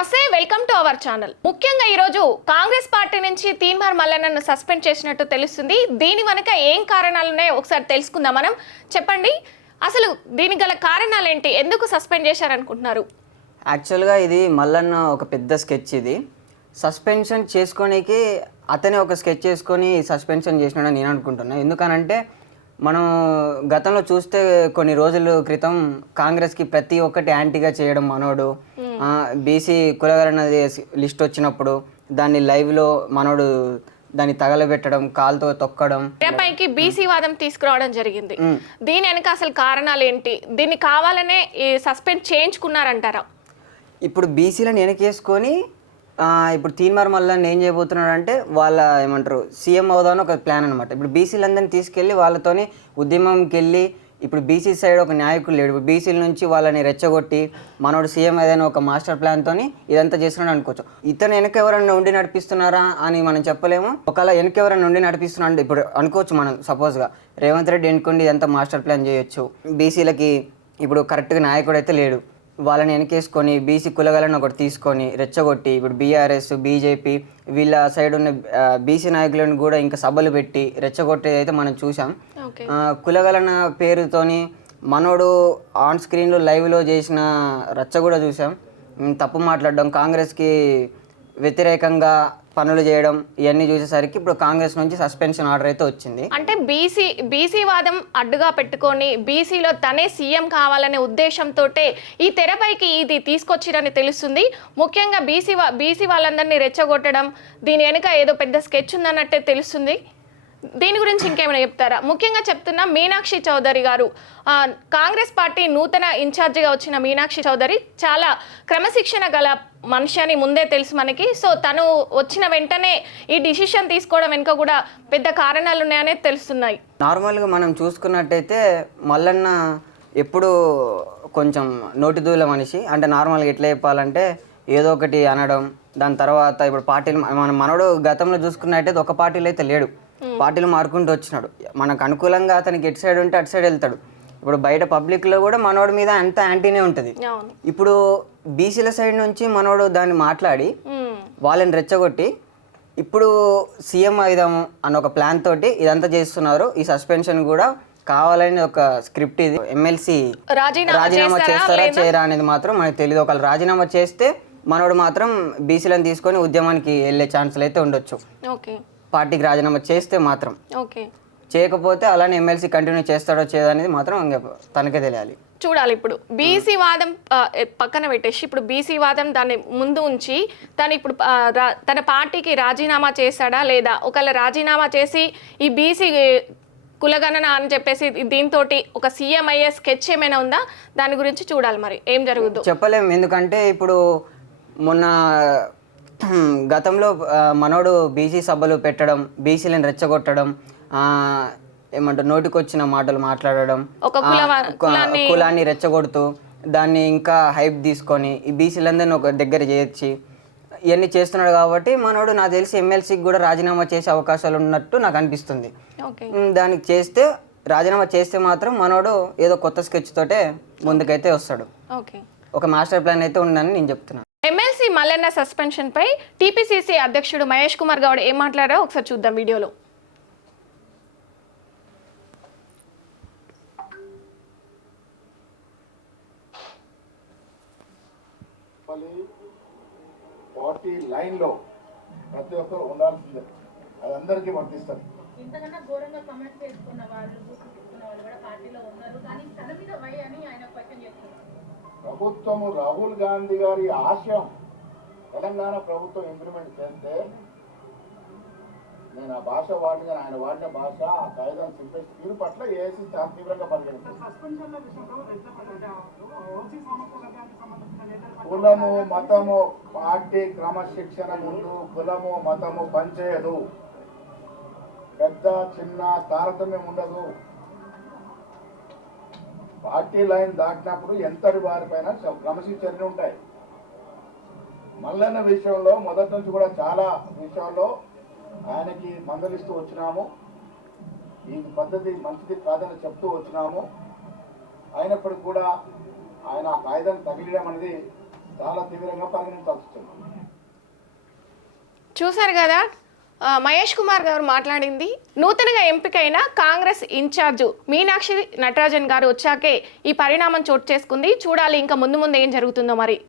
నమస్తే, welcome to our channel. ముఖ్యంగా ఈరోజు కాంగ్రెస్ పార్టీ నుంచి తీన్మార్ మల్లన్నను సస్పెండ్ చేసినట్టు తెలుస్తుంది. దీని వెనుక ఏం కారణాలు ఉన్నాయో ఒకసారి తెలుసుకుందాం. మనం చెప్పండి, అసలు దీనికి గల కారణాలు ఏంటి? ఎందుకు సస్పెండ్ చేశారనుకుంటున్నారు? యాక్చువల్గా ఇది మల్లన్న ఒక పెద్ద స్కెచ్. ఇది సస్పెన్షన్ చేసుకోనికి అతనే ఒక స్కెచ్ చేసుకొని సస్పెన్షన్ చేసినాడని నేను అనుకుంటున్నాను. ఎందుకనంటే మనం గతంలో చూస్తే కొన్ని రోజుల క్రితం కాంగ్రెస్కి ప్రతి ఒక్కటి యాంటీగా చేయడం మనోడు, బీసీ కులగరణ లిస్ట్ వచ్చినప్పుడు దాన్ని లైవ్లో మనోడు దాన్ని తగలబెట్టడం, కాలుతో తొక్కడం, పైకి బీసీ వాదం తీసుకురావడం జరిగింది. దీని వెనక అసలు కారణాలు ఏంటి? దీన్ని కావాలనే సస్పెండ్ చేయించుకున్నారంటారా? ఇప్పుడు బీసీలను వెనకేసుకొని ఇప్పుడు తీన్మార్ మల్లన్న ఏం చేయబోతున్నాడు అంటే వాళ్ళ ఏమంటారు సీఎం అవుదామని ఒక ప్లాన్ అనమాట. ఇప్పుడు బీసీలందరినీ తీసుకెళ్ళి వాళ్ళతోని ఉద్యమంకి వెళ్ళి, ఇప్పుడు బీసీ సైడ్ ఒక నాయకులు లేడు, ఇప్పుడు బీసీల నుంచి వాళ్ళని రెచ్చగొట్టి మనోడు సీఎం ఏదైనా ఒక మాస్టర్ ప్లాన్తో ఇదంతా చేస్తున్నాడు అనుకోవచ్చు. ఇతను వెనక ఎవరైనా ఉండి నడిపిస్తున్నారా అని మనం చెప్పలేము. ఒకవేళ వెనక ఎవరైనా ఉండి నడిపిస్తున్నాడు ఇప్పుడు అనుకోవచ్చు మనం. సపోజ్గా రేవంత్ రెడ్డి ఎన్నుకోండి ఇదంతా మాస్టర్ ప్లాన్ చేయొచ్చు. బీసీలకి ఇప్పుడు కరెక్ట్గా నాయకుడు అయితే లేడు, వాళ్ళని వెనకేసుకొని బీసీ కులగలను ఒకటి తీసుకొని రెచ్చగొట్టి ఇప్పుడు బీఆర్ఎస్ బీజేపీ వీళ్ళ సైడ్ ఉన్న బీసీ నాయకులను కూడా ఇంకా సభలు పెట్టి రెచ్చగొట్టేది అయితే మనం చూసాం. కులగలన పేరుతోని మనోడు ఆన్ స్క్రీన్లో లైవ్లో చేసిన రచ్చ కూడా చూసాం. తప్పు మాట్లాడడం, కాంగ్రెస్కి వ్యతిరేకంగా పనులు చేయడం, ఇవన్నీ చూసేసరికి ఇప్పుడు కాంగ్రెస్ నుంచి సస్పెన్షన్ ఆర్డర్ అయితే వచ్చింది. అంటే బీసీ వాదం అడ్డుగా పెట్టుకొని బీసీలో తనే సీఎం కావాలనే ఉద్దేశంతో ఈ తెరపైకి ఇది తీసుకొచ్చిరని తెలుస్తుంది. ముఖ్యంగా బీసీ వాళ్ళందరినీ రెచ్చగొట్టడం, దీని వెనుక ఏదో పెద్ద స్కెచ్ ఉందన్నట్టే తెలుస్తుంది. దీని గురించి ఇంకేమైనా చెప్తారా? ముఖ్యంగా చెప్తున్నా మీనాక్షి చౌదరి గారు, కాంగ్రెస్ పార్టీ నూతన ఇన్ఛార్జిగా వచ్చిన మీనాక్షి చౌదరి చాలా క్రమశిక్షణ గల మనిషి అని ముందే తెలుసు మనకి. సో తను వచ్చిన వెంటనే ఈ డిసిషన్ తీసుకోవడం వెనుక కూడా పెద్ద కారణాలు ఉన్నాయనే తెలుస్తున్నాయి. నార్మల్గా మనం చూసుకున్నట్టయితే మల్లన్న ఎప్పుడు కొంచెం నోటిదూల మనిషి. అంటే నార్మల్గా ఎట్లా చెప్పాలంటే ఏదో ఒకటి అనడం, దాని తర్వాత ఇప్పుడు పార్టీలు మనోడు గతంలో చూసుకున్నట్టయితే ఒక పార్టీలో అయితే లేడు, పార్టీలు మారుకుంటూ వచ్చినాడు. మనకు అనుకూలంగా అతనికి ఎటు సైడ్ ఉంటే అటు సైడ్ వెళ్తాడు. ఇప్పుడు బయట పబ్లిక్లో కూడా మనోడి మీద అంత యాంటీనే ఉంటుంది. ఇప్పుడు బీసీల సైడ్ నుంచి మనోడు దాన్ని మాట్లాడి వాళ్ళని రెచ్చగొట్టి ఇప్పుడు సీఎం అయిదాము అన్న ఒక ప్లాన్ తోటి ఇదంతా చేస్తున్నారు. ఈ సస్పెన్షన్ కూడా కావాలని ఒక స్క్రిప్ట్. ఇది ఎమ్మెల్సీ రాజీనామా చేస్తారా చేయరా అనేది మాత్రం మనకు తెలియదు. ఒకవేళ రాజీనామా చేస్తే మనోడు మాత్రం బీసీలను తీసుకొని ఉద్యమానికి వెళ్ళే ఛాన్సులు అయితే ఉండొచ్చు. పార్టీకి రాజీనామా చేస్తే మాత్రం. చేయకపోతే అలానే ఎమ్మెల్సీ కంటిన్యూ చేస్తాడో చేయదనేది మాత్రం తనకే తెలియాలి, చూడాలి. ఇప్పుడు బీసీ వాదం పక్కన పెట్టేసి ఇప్పుడు బీసీ వాదం దాన్ని ముందు ఉంచి తను ఇప్పుడు తన పార్టీకి రాజీనామా చేశాడా లేదా, ఒకవేళ రాజీనామా చేసి ఈ బీసీ కులగణన అని చెప్పేసి దీంతో ఒక సీఎం అయ్యే స్కెచ్ ఏమైనా ఉందా? దాని గురించి చూడాలి. మరి ఏం జరుగుతుందో చెప్పలేము. ఎందుకంటే ఇప్పుడు మొన్న గతంలో మనోడు బీసీ సభలు పెట్టడం, బీసీలను రెచ్చగొట్టడం, ఏమంటారు నోటికొచ్చిన మాటలు మాట్లాడడం, కులాన్ని రెచ్చగొడుతూ దాన్ని ఇంకా హైప్ తీసుకొని ఈ బీసీలందరినీ ఒక దగ్గర చేర్చి ఇవన్నీ చేస్తున్నాడు. కాబట్టి మనోడు నాకు తెలిసి ఎమ్మెల్సీకి కూడా రాజీనామా చేసే అవకాశాలు ఉన్నట్టు నాకు అనిపిస్తుంది. దానికి రాజీనామా చేస్తే మాత్రం మనోడు ఏదో కొత్త స్కెచ్ తోటే ముందుకైతే వస్తాడు. ఒక మాస్టర్ ప్లాన్ అయితే ఉందని నేను చెప్తున్నాను. ఎమ్మెల్సీ మల్లన్న సస్పెన్షన్ పై టీపీసీసీ అధ్యక్షుడు మహేష్ కుమార్ గౌడ్ ఏం మాట్లాడారో ఒకసారి చూద్దాం వీడియోలో. పార్టీ లైన్లో ప్రతి ఒక్కరు ఉండాల్సిందే, అది అందరికీ వర్తిస్తుంది. ఇంతకన్నా ఘోరంగా కమెంట్ చేసుకున్న వాళ్ళు కూడా పార్టీలో ఉన్నారు, కానీ తన మీద వై అని ఆయన క్వశ్చన్ చేస్తున్నారు. ప్రభుత్వము రాహుల్ గాంధీ గారి ఆశయం తెలంగాణ ప్రభుత్వం ఇంప్లిమెంట్ చేస్తే నేను ఆ భాష వాడిన ఆయన వాడిన భాష ఆ కాయిదాన్ని సింపేసి తీరు పట్ల ఏసీ చాలా తీవ్రంగా పరిగణిస్తుంది. కులము మతము పార్టీ క్రమశిక్షణ ముందు కులము మతము పనిచేయదు, పెద్ద చిన్న తారతమ్యం ఉండదు. పార్టీ లైన్ దాటినప్పుడు ఎంతటి వారిపైన క్రమశిక్షణ ఉంటాయి. మల్లన్న విషయంలో మొదటి నుంచి కూడా చాలా విషయాల్లో ఆయనకి మందలిస్తూ వచ్చినాము, ఈ పద్ధతి మంచిది కాదని చెప్తూ వచ్చినాము. అయినప్పటికీ కూడా ఆయన కాయిదాన్ని తగిలియడం అనేది చాలా తీవ్రంగా పరిగణించాల్సి చూశారు కదా మహేష్ కుమార్ గారు మాట్లాడింది. నూతనంగా ఎంపికైన కాంగ్రెస్ ఇన్ఛార్జు మీనాక్షి నటరాజన్ గారు వచ్చాకే ఈ పరిణామం చోటు చేసుకుంది. చూడాలి ఇంకా ముందు ముందు ఏం జరుగుతుందో మరి.